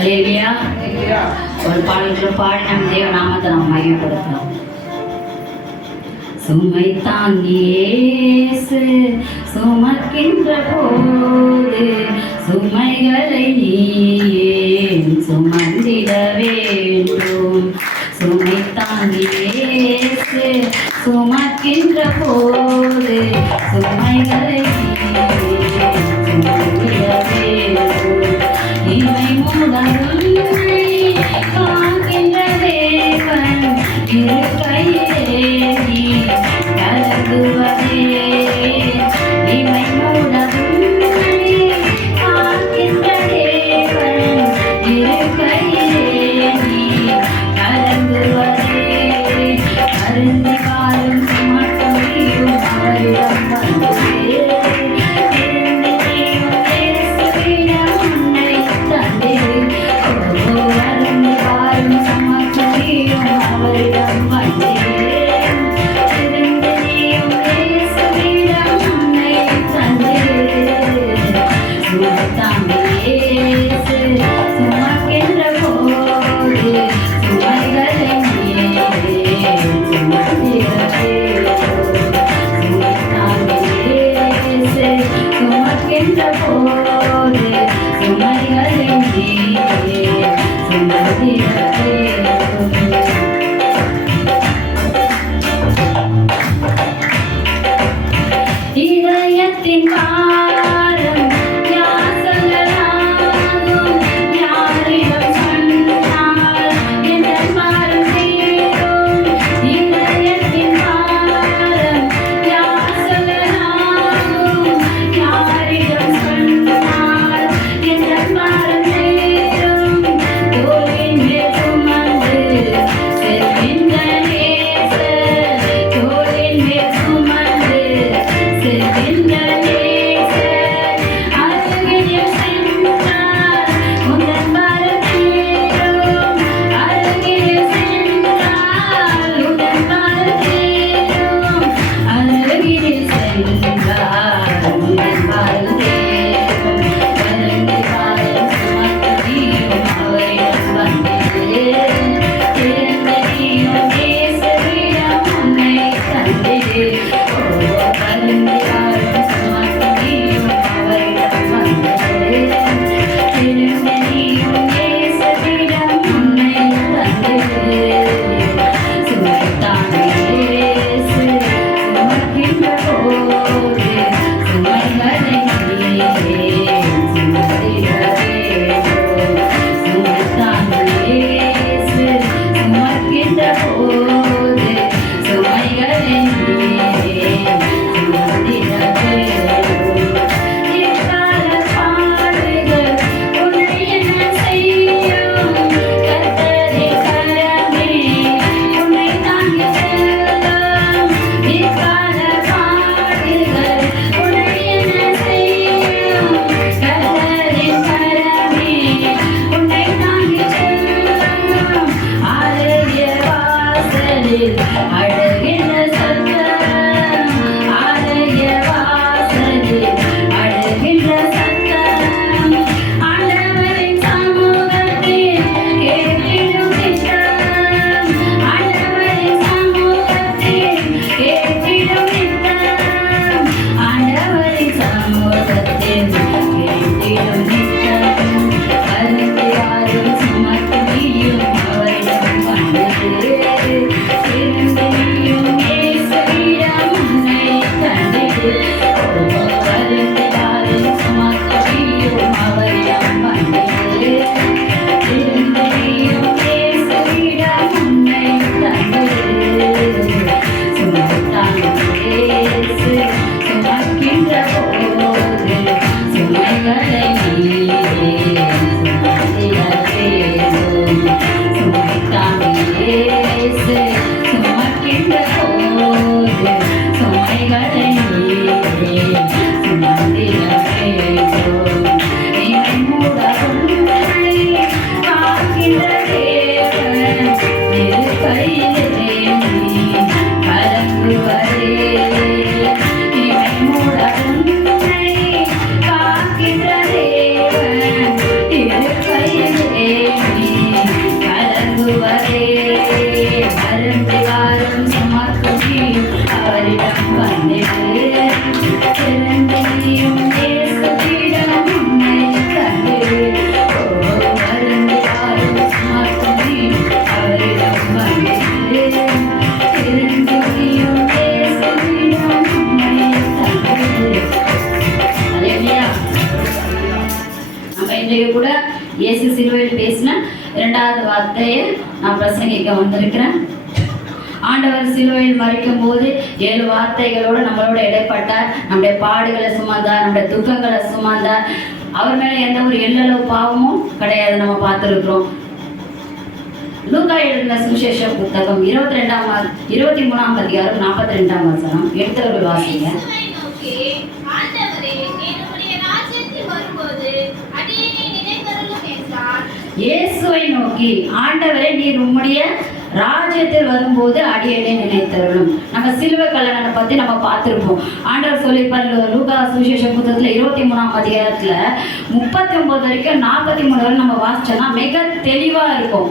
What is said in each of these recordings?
அல்லேலூயா. ஒரு பாடல்களை பாடி நம் தேவ நாமத்தை நாம் மகிமைப்படுத்தலாம். சுமை தாங்கியேசு சுமக்கின்ற போது சுமைகளை நீயே சுமந்திட வேண்டும். சுமை தாங்கியேசு சுமக்கின்ற போது சுமைகளை நீயே சுமந்திட வேண்டும். இமை முதலுன்னை காக்கின்ற தேவன் இரு கையேந்தி கலங்குவதே. இமை முதலுன்னை காக்கின்ற தேவன் இரு கையேந்தி கலங்குவதே. அருந்தி காலும் சுமட்டமையும் அவரிடம் வந்ததே. Oh கூட இயேசு சிலுவையில் பேசின 2வது வார்த்தையை நான் பிரசங்கிக்க வந்திருக்கிறேன். ஆண்டவர் சிலுவையில் மரிக்கும் போது 7 வார்த்தைகளோடு நம்மளோட இடைப்பட்டார். நம்முடைய பாடுகளை சுமந்தார், நம்முடைய துக்கங்களை சுமந்தார். அவர் மேல எந்த ஒரு எல்லளவு பாவமும் கிடையாது. நம்ம பார்த்துருக்கிறோம். லூக்கா எழுதின சுவிசேஷ புத்தகம் 23ஆம் அதிகாரம் 42ஆம் வசனம். எடுத்தவர்கள் வாசிங்க. இயேசுவை நோக்கி, ஆண்டவரே நீர் உம்முடைய ராஜ்யத்தில் வரும்போது அடியேனை நினைத்தருளும். நம்ம சிலுவை கல்லணை பத்தி நம்ம பார்த்திருப்போம். ஆண்டவர் சொல்லியிருப்பார் லூக்கா சுவிசேஷ புத்தகத்துல 23ஆம் அதிகாரத்துல 39 வரைக்கும் 43 வரை நம்ம வாசிச்சோம்னா மிக தெளிவா இருக்கும்.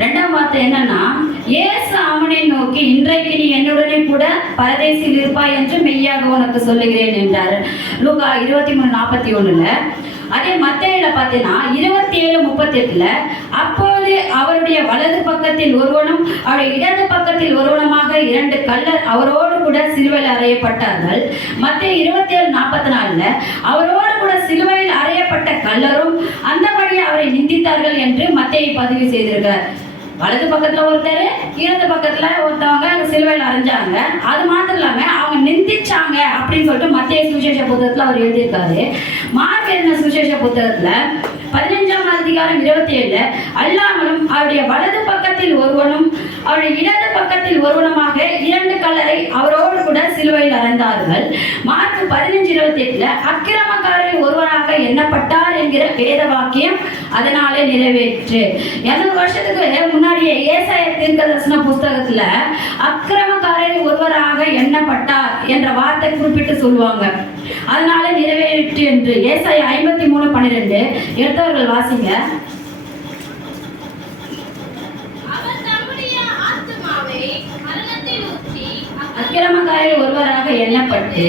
2ஆம் வார்த்தை என்னன்னா, இயேசு அவனை நோக்கி, இன்றைக்கு நீ என்னுடனே கூட பரதேசில் இருப்பாய் என்று மெய்யாக உனக்கு சொல்லுகிறேன் என்றார். லூக்கா 23:41. அதே மத்தேயுல பார்த்தீங்கன்னா 27:38, அப்போது அவருடைய வலது பக்கத்தில் ஒருவனும் அவருடைய இடது பக்கத்தில் ஒருவனுமாக 2 கள்ளர் அவரோடு கூட சிலுவையில் அறையப்பட்டார்கள். மத்தேயு 27:44, அவரோடு கூட சிலுவையில் அறையப்பட்ட கள்ளரும் அந்தபடி அவரை நிந்தித்தார்கள் என்று மத்தேயு பதிவு செய்திருக்கிறார். வலது பக்கத்துல ஒருத்தர், இடது பக்கத்துல ஒருத்தவங்க சிலுவையில் அரைஞ்சாங்க. அது மாத்திரம் இல்லாம அவங்க நிந்திச்சாங்க அப்படின்னு சொல்லிட்டு மத்தேயு சுவிசேஷ புத்தகத்துல அவர் எழுதியிருக்காரு. மார்க் எழுதின சுவிசேஷ புத்தகத்துல 15ஆம் அதிகாரம் 27, அல்லாமலும் அவருடைய வலது பக்கத்தில் ஒருவனும் அவருடைய இடது பக்கத்தில் ஒருவனுமாக 2 கள்ளரை அவரோடு கூட சிலுவையில் அறைந்தார்கள். மார்க் 15:28, அக்கிரமக்காரரில் ஒருவராக எண்ணப்பட்டார் என்கிற வேத வாக்கியம் அதனாலே நிறைவேற்று. 200 வருஷத்துக்கு முன்னாடியே ஏசாயா தீர்க்கதரிசன புஸ்தகத்துல அக்கிரமக்காரரில் ஒருவராக எண்ணப்பட்டார் என்ற வார்த்தை குறிப்பிட்டு சொல்லுவாங்க. அதனால நிறைவேற்று என்று ஏசாயா 53:12. எடுத்தவர்கள் வாசிங்க. அக்கிரமக்காரரில் ஒருவராக எண்ணப்பட்டு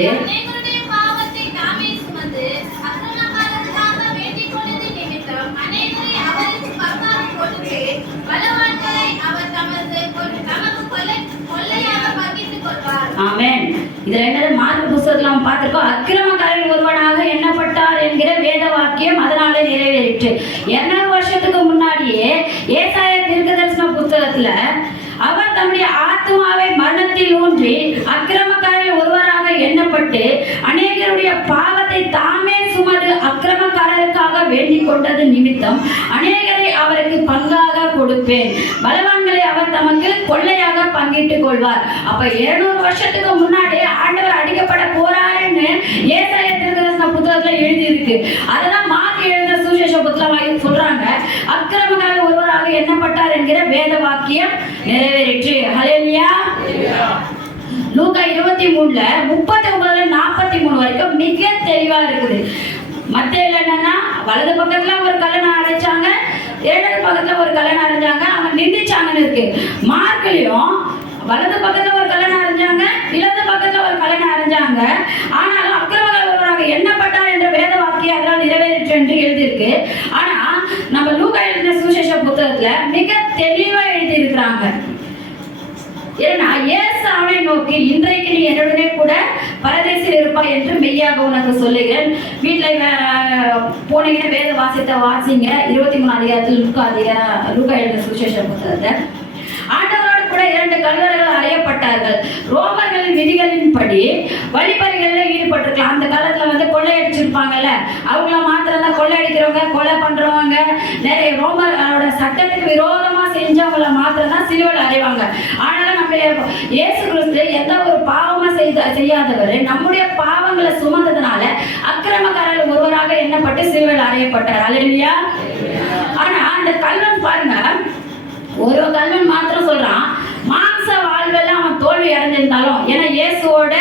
ஆமென். இதுல என்னது மார்க் புத்தகத்துல நம்ம பார்த்திருக்கோம். அக்கிரமக்காரரில் ஒருவனாக எண்ணப்பட்டார் என்கிற வேத வாக்கியம் அதனாலே நிறைவேறிற்று. 200 வருஷத்துக்கு முன்னாடியே ஏசாயா தீர்க்கதரிசன புத்தகத்துல அவர் தம்முடைய ஆத்மாவை மரணத்தில் ஊன்றி அக்கிரமக்காரரில் ஒருவராக எண்ணப்பட்டு அநேகருடைய பாவத்தை தாமே சுமந்து அக்கிரமக்காரருக்காக வேண்டிக் கொண்டது நிமித்தம் அநேகரை அவருக்கு பங்காக கொடுப்பேன், பலவான்களை அவர் தமக்கு கொள்ளையாக பங்கிட்டுக் கொள்வார். அப்ப 700 வருஷத்துக்கு முன்னாடி ஆண்டவர் அடிக்கப்பட போறாருன்னு ஏசாயா தீர்க்கதரிசன புத்தகத்துல எழுதியிருக்கு. அதெல்லாம் மார்க் எழுதின சுவிசேஷ புத்தகம் சொல்றாங்க, அக்கிரமக்காரர் ஒருவராக எண்ணப்பட்டார் என்கிற வேத வாக்கியம் நிறைவேறிற்று. ஹல்லேலூயா. லூக்கா 23:39-43 வரைக்கும் மிக தெளிவா இருக்குது. மத்தேயுல என்னன்னா, வலது பக்கத்துல ஒரு கல்லனை அரைச்சாங்க, இடது பக்கத்துல ஒரு கல்லனை அரைஞ்சாங்க, அவங்க நிந்திச்சாங்கன்னு இருக்கு. மார்க்லயும் வலது பக்கத்துல ஒரு கல்லனை அரைஞ்சாங்க, இடது பக்கத்துல ஒரு கல்லனை அரைஞ்சாங்க. ஆனாலும் அக்கிரமக்காரர் ஒருவராக எண்ணப்பட்டார் என்ற வேத வாக்கியம் அதனால் நிறைவேறிற்று என்று எழுதியிருக்கு. ஆனா நம்ம லூக்கா எழுதின சுவிசேஷ புத்தகத்துல மிக தெளிவா எழுதி இருக்கிறாங்க. ஏன்னா இயேசு அவனை நோக்கி, இன்றைக்கு நீ என்னுடனே கூட பரதேசில் இருப்பாய் என்று மெய்யாக உனக்கு சொல்லுகிறேன். வீட்டுல போனீங்கன்னா வேத வாசித்த வாசிங்க. 23 அதிகாரத்தில் லூக்கா எழுதின சுவிசேஷ புத்தகத்தை ஆண்டவரோடு கூட 2 கள்ளர்கள் அறையப்பட்டார்கள். ரோமர்களின் விதிகளின்படி வழிபறிகளில் ஈடுபட்டிருக்கலாம். அந்த காலத்துல கொள்ளையடிச்சிருப்பாங்கல்ல, அவங்கள மாத்திரம் தான் கொள்ளையடிக்கிறவங்க, கொலை பண்றவங்க, நிறைய ரோமரோட சட்டத்துக்கு விரோதமா செஞ்சவங்கள மாத்திரம் தான் சிலுவையில் அறைவாங்க. ஆனாலும் நம்ம இயேசு கிறிஸ்து எந்த ஒரு பாவமா செய்யாதவர், நம்முடைய பாவங்களை சுமந்ததுனால அக்கிரமக்காரர்கள் ஒருவராக எண்ணப்பட்டு சிலுவையில் அறையப்பட்டார். அல்லேலூயா. ஆனா அந்த கல்வன் பாருங்க, ஒரு கல்வன் மாத்திரம் சொல்றான், மாம்ச வாழ்வெல்லாம் அவன் தோல்வி அடைஞ்சிருந்தாலும், ஏன்னா இயேசுவோட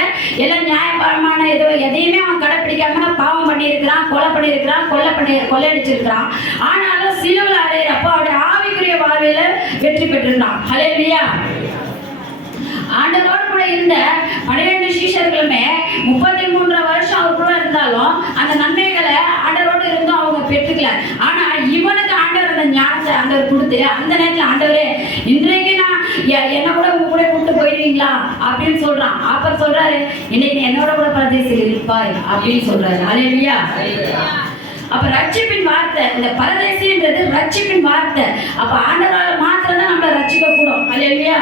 எல்லாம் நியாயபரமான எதையுமே அவன் கடைப்பிடிக்காம பாவம் பண்ணியிருக்கிறான், கொலை பண்ணியிருக்கிறான், கொள்ளையடிச்சிருக்கிறான். ஆனாலும் சிலுவையில் அறையிறப்போ அவருடைய ஆவிக்குரிய வாழ்வில வெற்றி பெற்றிருந்தான். ஹல்லேலூயா. ஆண்டவரோடு கூட இருந்த 12 சீஷர்களுமே 33 வருஷம் அவர் கூட இருந்தாலும் அந்த நன்மைகளை ஆண்டவரோடு இருந்தும் அவங்க பெற்றுக்கல. ஆனா இவனுக்கு ஆண்டவர் அந்த ஞானத்தை ஆண்டவர் கொடுத்து, அந்த நேரத்தில் ஆண்டவரே இன்றைக்கு நான் என்ன கூட உங்க கூட கூப்பிட்டு போயிடுவீங்களா அப்படின்னு சொல்றான். அப்புறம் சொல்றாரு, இன்னைக்கு என்னோட கூட பரதேசில் இருப்பாய் அப்படின்னு சொல்றாரு. அல்லேலூயா. அப்ப ரட்சிப்பின் வார்த்தை, இந்த பரதேசின்றது ரட்சிப்பின் வார்த்தை. அப்ப ஆண்டவரால் மாத்திரம் தான் நம்மளை ரட்சிக்க கூடும். அல்லேலூயா.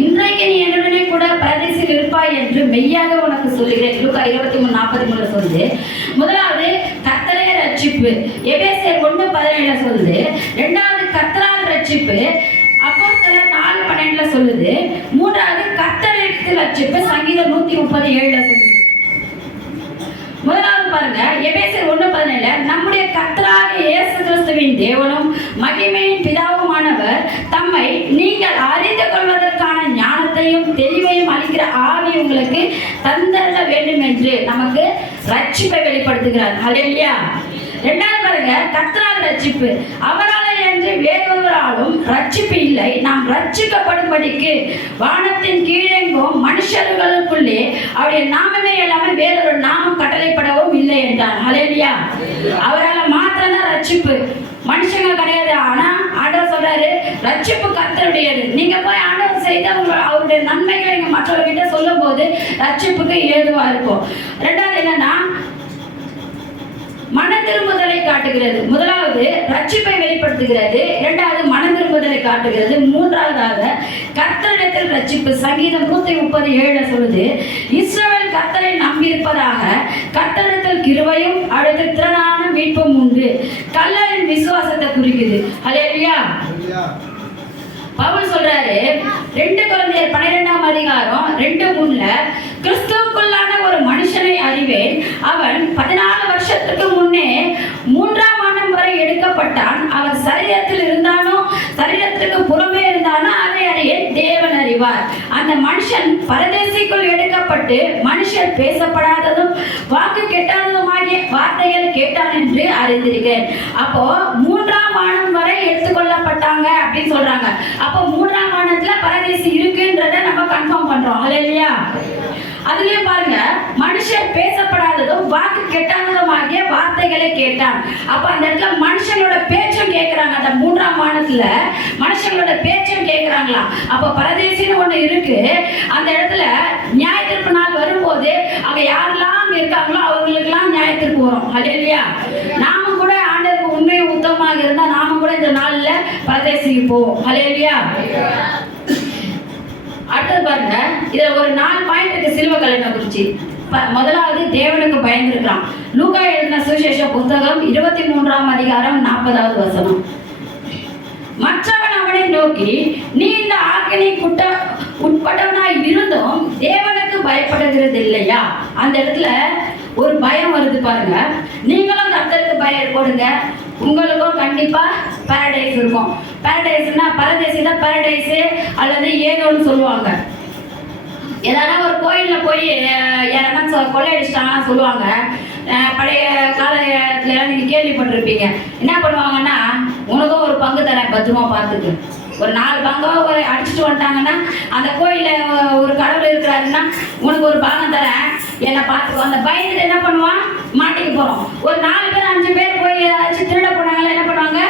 இன்றைக்கு நீ என்னுடனே கூட பரதேசில் இருப்பாய் என்று மெய்யாக உனக்கு சொல்லுகிறேன். லூக்கா 23:43 சொல்லுது. முதலாவது கர்த்தரே ரட்சிப்பு, எபேசியர் 1:17 சொல்லுது. இரண்டாவது கர்த்தரால் ரட்சிப்பு, அப்போஸ்தலர் 4:12 சொல்லுது. மூன்றாவது கர்த்தரிடத்தில் ரட்சிப்பு, சங்கீதம் 137 சொல்லுது. முதலாவது பாருங்க, எபேசியர் 1:17 நம்முடைய கர்த்தராகிய இயேசு கிறிஸ்துவின் தேவனும் மகிமையின் பிதாவுமானவர் தம்மை நீங்கள் அறிந்து கொள்வதற்கான ஞானத்தையும் தெளிவையும் அளிக்கிற ஆவி உங்களுக்கு தந்தரல வேண்டும் என்று நமக்கு ரட்சிப்பை வெளிப்படுத்துகிறார். அல்லேலூயா. இரண்டாவது பாருங்க, கர்த்தரால் ரட்சிப்பு, அவரால் என்று வேறொருவராலும் ரட்சிப்பு இல்லை. நாம் ரட்சிக்கப்படும்படிக்கு வானத்தின் கீழெங்கும் மனுஷர்களுக்குள்ளே அவருடைய நாமமே இல்லாமல் வேறொரு நாமம் கட்டளைப்படவும் இல்லை என்றார். அல்லேலூயா. அவரால் மாத்திரம் தான் ரட்சிப்பு, மனுஷங்க கிடையாது. ஆனா ஆண்டவர் சொல்றாரு ரட்சிப்பு கர்த்தருடையது. நீங்க போய் ஆண்டவர் செய்த அவருடைய நன்மைகளை நீங்க மற்றவர்கிட்ட சொல்லும் போது ரட்சிப்புக்கு ஏதுவா இருக்கும். ரெண்டாவது என்னன்னா மன திரும்புதலை காட்டுகிறது. முதலாவது ரட்சிப்பை வெளிப்படுத்துகிறது, இரண்டாவது மன திரும்புதலை காட்டுகிறது, மூன்றாவதாக கர்த்தரிடத்தில் ரட்சிப்பு. சங்கீதம் 137 சொல்லுது. இஸ்ரவேல் கர்த்தரை நம்பி இருப்பதாக, கர்த்தரிடத்தில் கிருபையும் அவருடைய திரளான மீட்பும் உண்டு. கல்லரின் விசுவாசத்தை குறிக்குது. அல்லேலூயா. பவுல் சொல்றாரு 2 கொரிந்தியர் 12:2-3 கிறிஸ்துவுக்குள்ளான ஒரு மனுஷனை அறிவேன், அவன் 14 வருஷத்துக்கு முன்னே 3ஆம் வானம் வரை எடுக்கப்பட்டான். அவன் சரீரத்தில் இருந்தானோ சரீரத்திற்கு புறமே இருந்தானோ அதை அறிய தேவன் அறிவார். அந்த மனுஷன் பரதேசிக்குள் எடுக்கப்பட்டு மனுஷர் பேசப்படாததும் வாக்கு கெட்டாததுமாகிய வார்த்தைகள் கேட்டான் என்று அறிந்திருக்கிறேன். அப்போ 3ஆம் வானம் வரை எடுத்துக்கொள்ளப்பட்டாங்க அப்படின்னு சொல்றாங்க. அப்போ 3ஆம் வானத்துல பரதேசி இருக்குன்றத நம்ம கன்ஃபார்ம் பண்றோம். அல்லேலூயா. அதுலயும் பாருங்க, மனுஷன் பேசப்படாததும் வாக்கு கெட்டாததுமாகிய வார்த்தைகளை கேட்டான். அப்ப அந்த இடத்துல மனுஷங்களோட பேச்சும் கேட்கிறாங்க. அந்த 3ஆம் வானத்துல மனுஷங்களோட பேச்சும் கேட்கிறாங்களா. அப்ப பரதேசின்னு ஒண்ணு இருக்கு. அந்த இடத்துல நியாயத்திற்கு நாள் வரும்போது அங்க யாரெல்லாம் இருக்காங்களோ அவங்களுக்கெல்லாம் நியாயத்திற்கு வரும். அல்லேலூயா. நாம கூட ஆண்டவருக்கு உண்மை உத்தமமாக இருந்தா நாம கூட இந்த நாள்ல பரதேசிக்கு போவோம். அல்லேலூயா. அடுத்தது பாருங்க, இதுல ஒரு 4 பாயிண்ட் இருக்கு சிலுவை கல்லணை குறிச்சு. முதலாவது தேவனுக்கு பயந்திருக்கிறான். லூக்கா எழுதின சுவிசேஷ புத்தகம் 23ஆம் அதிகாரம் 40வது வசனம். மற்றவன் அவனை நோக்கி, நீ இந்த ஆக்கினை உட்பட்டவனாய் இருந்தும் தேவனுக்கு பயப்படுகிறது இல்லையா? அந்த இடத்துல ஒரு பயம் வருது பாருங்க. நீங்களும் கர்த்தருக்கு பயம் கொடுங்க, உங்களுக்கும் கண்டிப்பா பாரடைஸ் இருக்கும். பாரடைஸ்னா பரதேசி தான் பாரடைஸ் அல்லது ஏதோன்னு சொல்லுவாங்க. ஏதாவது ஒரு கோயில்ல போய் யாரன்னா கொள்ளையடிச்சிட்டாங்கன்னா சொல்லுவாங்க. பழைய காலத்துல நீங்க கேள்விப்பட்டிருப்பீங்க. என்ன பண்ணுவாங்கன்னா, உனக்கும் ஒரு பங்கு தரேன், பத்திரமா பார்த்துக்கு. ஒரு 4 பங்கோ ஒரு அடிச்சுட்டு வந்துட்டாங்கன்னா, அந்த கோயில ஒரு கடவுள் இருக்கிறாருன்னா உனக்கு ஒரு பாகம் தரேன், என்னை பார்த்துக்கோ. அந்த பயந்துட்டு என்ன பண்ணுவான், மாட்டிக்க போறோம். ஒரு 4 பேர் 5 பேர் போய் ஏதாச்சும் திருட போனாங்களா என்ன பண்ணுவாங்க,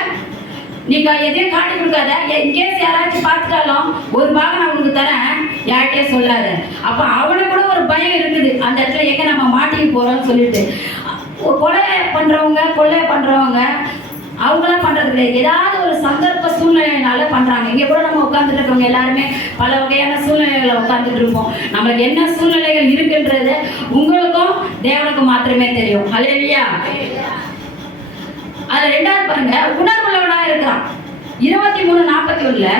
நீங்க எதையும் காட்டி கொடுக்காத, இன்கேஸ் யாராச்சும் பார்த்துட்டாலும் ஒரு பாகம் நான் உனக்கு தரேன், யார்கிட்டயே சொல்லாத. அப்ப அவனுக்கு கூட ஒரு பயம் இருக்குது, அந்த இடத்துல எங்க நம்ம மாட்டிக்க போறோம்னு சொல்லிட்டு. கொலை பண்றவங்க அவங்களாம் பண்றது கிடையாது, ஏதாவது ஒரு சந்தர்ப்ப சூழ்நிலையினால பண்றாங்க. இங்க கூட நம்ம உட்கார்ந்துட்டு இருக்கவங்க எல்லாருமே பல வகையான சூழ்நிலைகளை உட்கார்ந்துட்டு இருப்போம். நம்மளுக்கு என்ன சூழ்நிலைகள் இருக்குன்றது உங்களுக்கும் தேவனுக்கும் மாத்திரமே தெரியும். அல்லேலூயா. அதுல 2வது பாருங்க, உணர்வுள்ளவனா இருக்கிறான். 23:41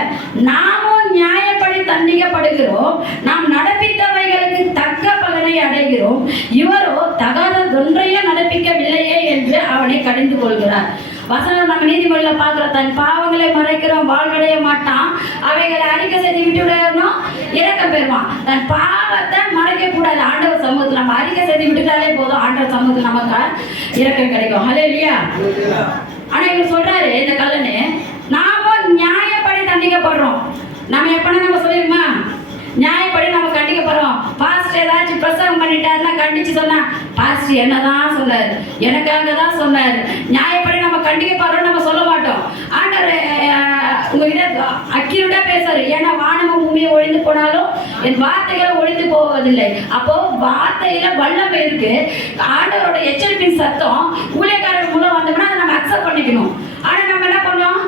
நாமும் நியாயப்படி தண்டிக்கப்படுகிறோம், நாம் நடப்பித்தவைகளுக்கு தக்க பலனை அடைகிறோம், இவரோ தகாததொன்றையும் நடப்பிக்கவில்லையே என்று அவனை கடிந்து கொள்கிறார். வசனம் நம்ம நீதிமொழியில பார்க்கிறோம், தன் பாவங்களை மறைக்கிறோம் வாழ்வடைய மாட்டான், அவைகளை அறிக்கை செய்து விட்டு விடணும் இறக்கம் பெறுவான். தன் பாவத்தை மறைக்க கூடாது. ஆண்டவர் சமூகத்தில் நம்ம அறிக்கை செய்து விட்டுட்டாலே போதும், ஆண்டவர் சமூகத்தில் நமக்கு இறக்கம் கிடைக்கும். அல்லேலூயா. ஆனா இவர் சொல்றாரு, இந்த கல்லனு நாம நியாயப்படி தண்டிக்கப்படுறோம். நம்ம எப்பனா நம்ம சொல்லிருமா, நியாயப்படி நம்ம கண்டிக்கப்படுறோம். பாஸ்டர் ஏதாச்சும் பிரசவம் பண்ணிட்டாருன்னா கண்டிச்சு சொன்னா, பாஸ்டர் என்னதான் சொன்னாரு, எனக்காக தான் சொன்னாரு, நியாயப்படி நம்ம கண்டிக்கப்படுறோம் நம்ம சொல்ல மாட்டோம். ஆண்டவர் உங்ககிட்ட அக்கியூட்டா பேசுறாரு. ஏன்னா வானமும் பூமியை ஒழிந்து போனாலும் என் வார்த்தைகள் ஒழிந்து போவதில்லை. அப்போ வார்த்தையில வல்லமை இருக்கு. ஆண்டவரோட எச்சரிப்பின் சத்தம் ஊழியக்காரர் மூலம் வந்தோம்னா அதை நம்ம அக்செப்ட் பண்ணிக்கணும். ஆனா நம்ம என்ன பண்ணோம்,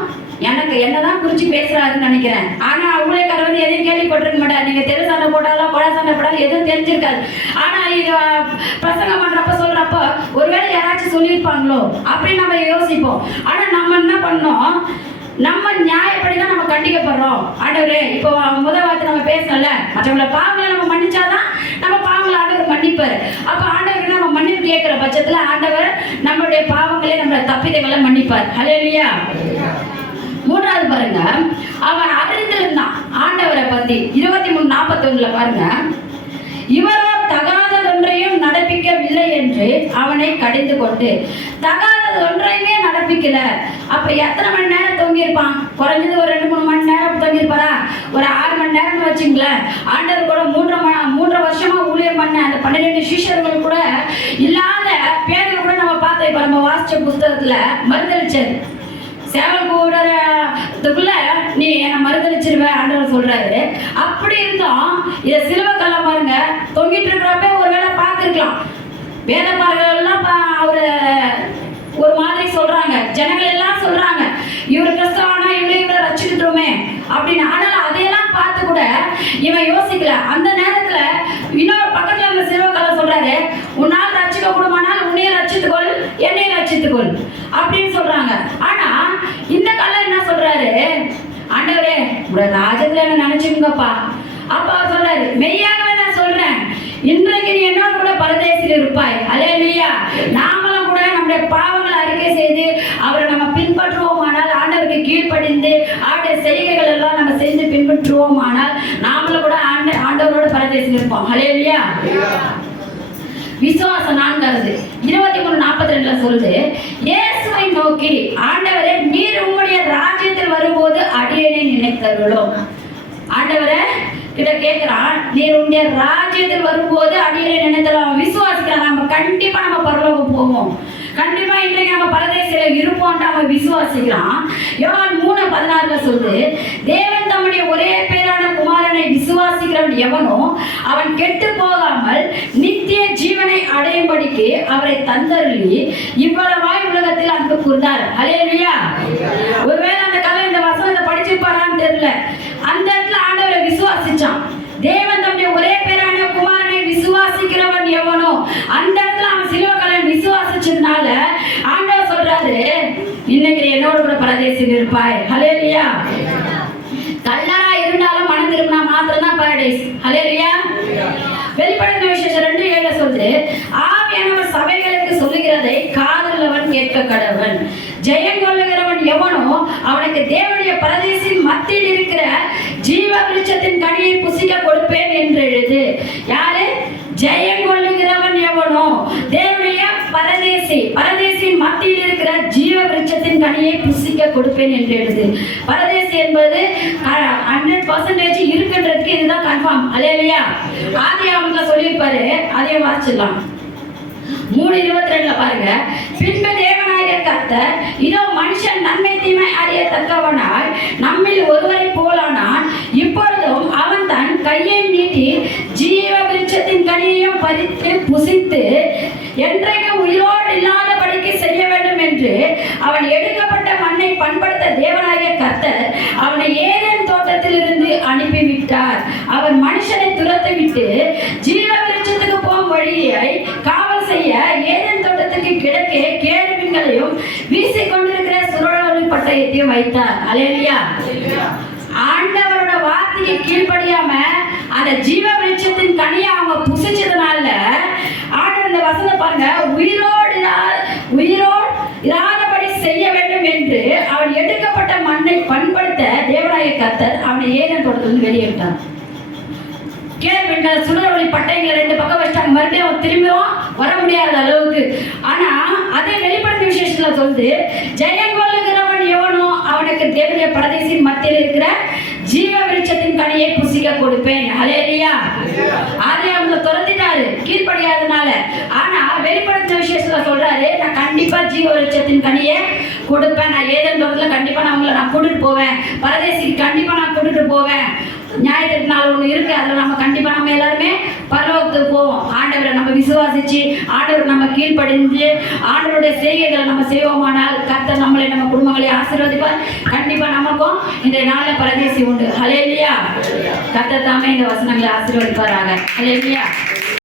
எனக்கு என்னதான் குறிச்சு பேசுறாருன்னு நினைக்கிறேன். ஆனா ஊழியக்காரர் வந்து எதையும் கேள்விப்பட்டிருக்க மாட்டார். நீங்க தெரு சண்டை போட்டாலும் கொலை சண்டை போட்டாலும் எதுவும் தெரிஞ்சிருக்காது. ஆனா இது பிரசங்கம் பண்றப்ப சொல்றப்ப ஒருவேளை யாராச்சும் சொல்லியிருப்பாங்களோ அப்படின்னு நம்ம யோசிப்போம். ஆனா நம்ம என்ன பண்ணோம், நம்ம நியாயப்படிதான் நம்ம கண்டிக்கப்படுறோம். ஆண்டவரே, இப்போ முதல் வார்த்தை நம்ம பேசல, மற்றவங்கள பாவங்களை நம்ம மன்னிச்சாதான் நம்ம பாவங்களை ஆண்டவர் மன்னிப்பாரு. அப்ப ஆண்டவருக்கு நம்ம மன்னிப்பு கேட்கிற பட்சத்துல ஆண்டவர் நம்மளுடைய பாவங்களே நம்மளோட தப்பிதங்களை மன்னிப்பார். ஹல்லேலூயா. மூன்றாவது பாருங்க, அவன் அறிந்திருந்தான் ஆண்டவரை பத்தி. 23:41 பாருங்க, இவரோ தகாததொன்றையும் நடப்பிக்கவில்லை என்று அவனை கடிந்து கொண்டு. தகாததொன்றையுமே நடப்பிக்கல. அப்ப எத்தனை மணி நேரம் தொங்கியிருப்பான்? குறைஞ்சது ஒரு 2-3 மணி நேரம் தொங்கியிருப்பாரா? ஒரு 6 மணி நேரம்னு வச்சுங்களேன். ஆண்டவர் கூட 3 வருஷமா ஊழியம் பண்ண அந்த 12 சீஷர்கள் கூட இல்லாத பேர்கள் கூட நம்ம பார்த்தோம். இப்ப நம்ம வாசிச்ச புத்தகத்துல மறுதளிச்சாரு. சேவல் கூடதுக்குள்ள நீ என்னை மறுதளிச்சிருவ ஆண்டவர் சொல்றாரு. அப்படி இருந்தோம் இதை சிலுவை கல்ல பாருங்க தொங்கிட்டு இருக்கிறப்ப ஒரு வேளை பார்த்துருக்கலாம். வேதப்பாரர்கள்லாம் அவரு ஒரு மாதிரி சொல்றாங்க, ஜனங்கள் எல்லாம் சொல்றாங்க இவர் கிறிஸ்தவானா, இவரை ரசிச்சுட்டோமே அப்படின்னு. ஆனாலும் அதையெல்லாம் பார்த்து கூட இவன் யோசிக்கல. அந்த நேரத்துல இன்னொரு பக்கத்துல அந்த சிறுவக்கலை சொல்றாரு, உன்னால் ரசிக்க கூடுமானால் உன்னையும் ரசித்துக்கொள், என்னையும் ரசித்துக்கொள் அப்படின்னு சொல்றாங்க. ஆனா இந்த கல்ல என்ன சொல்றாரு, ஆண்டவரே உங்களோட ராஜத்துல என்ன நினைச்சுங்கப்பா. அப்ப அவர் சொல்றாரு, மெய்யாகவே நான் சொல்றேன், இன்றைக்கு நீ என்னோட கூட பரதேசில் இருப்பாய். அல்லேலூயா. நாமளும் கூட நம்முடைய பாவங்களை அறிக்கை செய்து அவரை நம்ம பின்பற்றுவோமானால், ஆண்டவருக்கு கீழ்ப்படிந்து ஆடைய செய்கைகள் எல்லாம் நம்ம செய்து பின்பற்றுவோமானால் நாமளும் கூட ஆண்டவரோட பரதேசில் இருப்போம். அல்லேலூயா. விசுவாசம் 4வது 23:42 சொல்லுது, இயேசுவை நோக்கி, ஆண்டவரே நீர் உம்முடைய ராஜ்யத்தில் வரும்போது அடியேனை நினைத்தருளும். ஆண்டவரே கிட்ட கேட்கிறான், நீர் உன்னுடைய ராஜ்யத்தில் வரும்போது அடியேனை நினைத்தருளும். விசுவாசிக்கிறான், நம்ம கண்டிப்பா நம்ம பரலோகம் போவோம், கண்டிப்பா இன்றைக்கு நம்ம பரதேசில இருப்போம் நம்ம விசுவாசிக்கிறான். யோவான் 3:16 சொல்லுது, தேவன் தம்முடைய ஒரே பேரான குமாரனை விசுவாசிக்கிறவன் எவனோ அவன் கெட்டு போகாமல் நித்திய ஜீவனை அடையும்படிக்கு அவரை தந்தருளி இவ்வளவாய் உலகத்தில் அன்பு கூர்ந்தார். அல்லேலூயா. ஒருவேளை அந்த கதை இந்த வசனத்தை படிச்சிருப்பாரான்னு தெரியல. அந்த இடத்துல ஆண்டவரை விசுவாசிச்சான். தேவன் தம்முடைய ஒரே பேரான குமாரனை விசுவாசிக்கிறவன் எவனோ, அந்த இடத்துல அவன் சிலுவைக்கல்லன் விசுவாசிச்சதுனால ஆண்டவர் சொல்றாரு, இன்னைக்கு என்னோட கூட பரதேசில் இருப்பாய். ஹல்லேலூயா. கல்லறா இருந்தாலும் மனம் திரும்பினா மாத்திரம் தான் பரதேஸ். ஹல்லேலூயா. வெளிப்படுத்தின விசேஷம் 2:7 சொல்லுது, ஆவியானவர் சபைகளுக்கு சொல்லுகிறதை காதுள்ளவன் கேட்க கடவன். ஜெயம் கொள்ளுகிறவன் எவனோ அவனுக்கு தேவனுடைய பரதேசின் மத்தியில் இருக்கிற ஜீவ விருட்சத்தின் கனியை புசிக்க கொடுப்பேன் என்று எழுது. யாரு? ஜெயம் கொள்ளுகிறவன் எவனோ தேவனுடைய பரதேசின் மத்தியில் இருக்கிற ஜீவ விருட்சத்தின் கனியை புசிக்க கொடுப்பேன் என்று எழுது. பரதேசி என்பது 100% இருக்குன்றதுக்கு இதுதான் கன்ஃபார்ம். அல்லேலூயா. ஆதியாகமத்துல சொல்லியிருப்பாரு, அதையும் வாசிச்சிடலாம். 3:22 பாருங்க, பின்பு தேவனாகிய கர்த்தர், இதோ மனுஷன் நன்மை தீமை அறியத்தக்கவனாய் நம்மில் ஒருவரை போலானான். இப்பொழுதும் அவன் தன் கையை நீட்டி ஜீவ விருட்சத்தின் கனியையும் பறித்து புசித்து என்றைக்கு உயிரோடு இல்லாதபடிக்கு செய்ய வேண்டும் என்று அவன் எடுக்கப்பட்ட மண்ணை பண்படுத்த தேவனாகிய கர்த்தர் அவனை ஏதேன் தோட்டத்தில் இருந்து அனுப்பிவிட்டார். அவன் மனுஷனை துரத்திவிட்டு ஜீவ விருட்சத்துக்கு போகும் வழியை காவல் செய்ய ஏதேன் தோட்டத்துக்கு கிழக்கே கேருபீன்களையும் வீசிக் கொண்டிருக்கிற சுழலொளி பட்டயத்தையும் வைத்தார். அல்லேலூயா. ஆண்டவரோட வார்த்தைக்கு கீழ்ப்படியாம அந்த ஜீவ விருட்சத்தின் கனியை அவங்க புசிச்சதுனால ஆண்டவர் இந்த வசனம் பாருங்க, உயிரோடு இராதபடி செய்ய வேண்டும் என்று அவன் எடுக்கப்பட்ட மண்ணை பண்படுத்த தேவனாகிய கர்த்தர் அவனை ஏதேன் தோட்டத்திலிருந்து வெளியேற்றார். கேள்விகள் சுடரொளி பட்டயங்களை 2 பக்கம் வச்சிட்டாங்க. மறுபடியும் திரும்பியும் வர முடியாத அளவுக்கு. ஆனா அதே வெளிப்படுத்தின விசேஷத்துல சொல்லுது, ஜெயம் கொள்ளுகிறவன் எவனோ அவனுக்கு தேவனுடைய பரதேசின் மத்தியில் இருக்கிற ஜீவ விருட்சத்தின் கனியை புசிக்க கொடுப்பேன். ஹல்லேலூயா. அதை அவங்க துரத்திட்டாரு கீழ்ப்படியாதனால. ஆனா வெளிப்படுத்தின விசேஷத்துல சொல்றாரு, நான் கண்டிப்பா ஜீவ விருட்சத்தின் கனியை கொடுப்பேன். நான் ஏதேன் தோட்டத்துல கண்டிப்பா நான் உங்களை கூட்டிட்டு போவேன். பரதேசிக்கு கண்டிப்பா நான் கூட்டிட்டு போவேன். நியாயத்திற்கு நாள் ஒன்று இருக்கு. அதில் நம்ம கண்டிப்பாக நம்ம எல்லாருமே பரலோகத்துக்கு போவோம். ஆண்டவரை நம்ம விசுவாசிச்சு ஆண்டவர் நம்ம கீழ்ப்படிஞ்சு ஆண்டவருடைய செய்கைகளை நம்ம செய்வோமானால் கர்த்தர் நம்மளை நம்ம குடும்பங்களை ஆசீர்வதிப்பார். கண்டிப்பாக நமக்கும் இந்த நாளில் பரதேசி உண்டு. ஹல்லேலூயா. கர்த்தர் தாமே இந்த வசனங்களை ஆசீர்வதிப்பாராக. ஹல்லேலூயா.